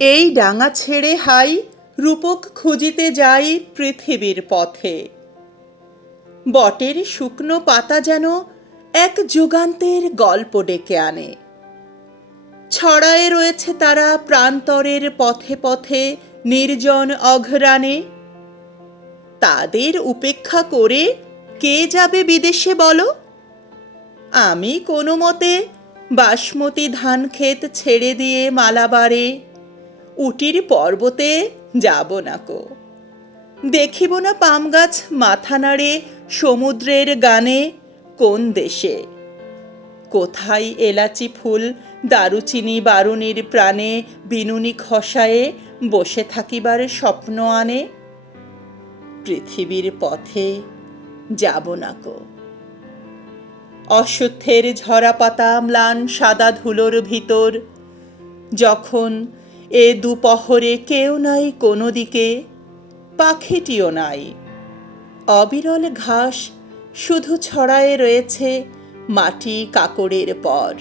এই ডাঙা ছেড়ে হাই, রূপক খুঁজিতে যাই পৃথিবীর পথে। বটের শুকনো পাতা যেন এক যুগান্তের গল্প ডেকে আনে। ছড়ায়ে রয়েছে তারা প্রান্তরের পথে পথে নির্জন অঘরানে তাদের উপেক্ষা করে কে যাবে বিদেশে বলো? আমি কোনো মতে বাসমতি ধান ক্ষেত ছেড়ে দিয়ে মালাবারে উটির পর্বতে যাব না কো। দেখিব না পাম গাছ মাথা নাড়ে সমুদ্রের গানে কোন দেশে। কোথায় এলাচি ফুল দারুচিনি বারুনির প্রাণে বিনুনি খসায়ে বসে থাকিবার স্বপ্ন আনে। পৃথিবীর পথে যাব না কো। অশ্বত্থের ঝরা পাতা ম্লান সাদা ধুলোর ভিতর যখন এ দুপহরে কেউ নাই কোনো দিকে, পাখিটিও নাই। অবিরল ঘাস শুধু ছড়ায়ে রয়েছে মাটি কাকড়ের পর।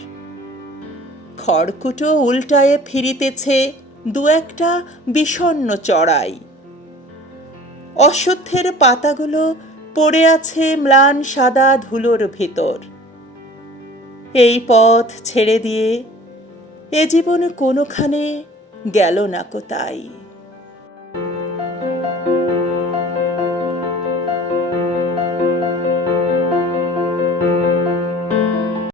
খড়কুটো উল্টায়ে ফিরিতেছে দু একটা বিষণ্ণ চড়াই। অশ্বত্থের পাতাগুলো পড়ে আছে ম্লান সাদা ধুলোর ভিতর। এই পথ ছেড়ে দিয়ে এ জীবন কোনোখানে গেল না কোথায়?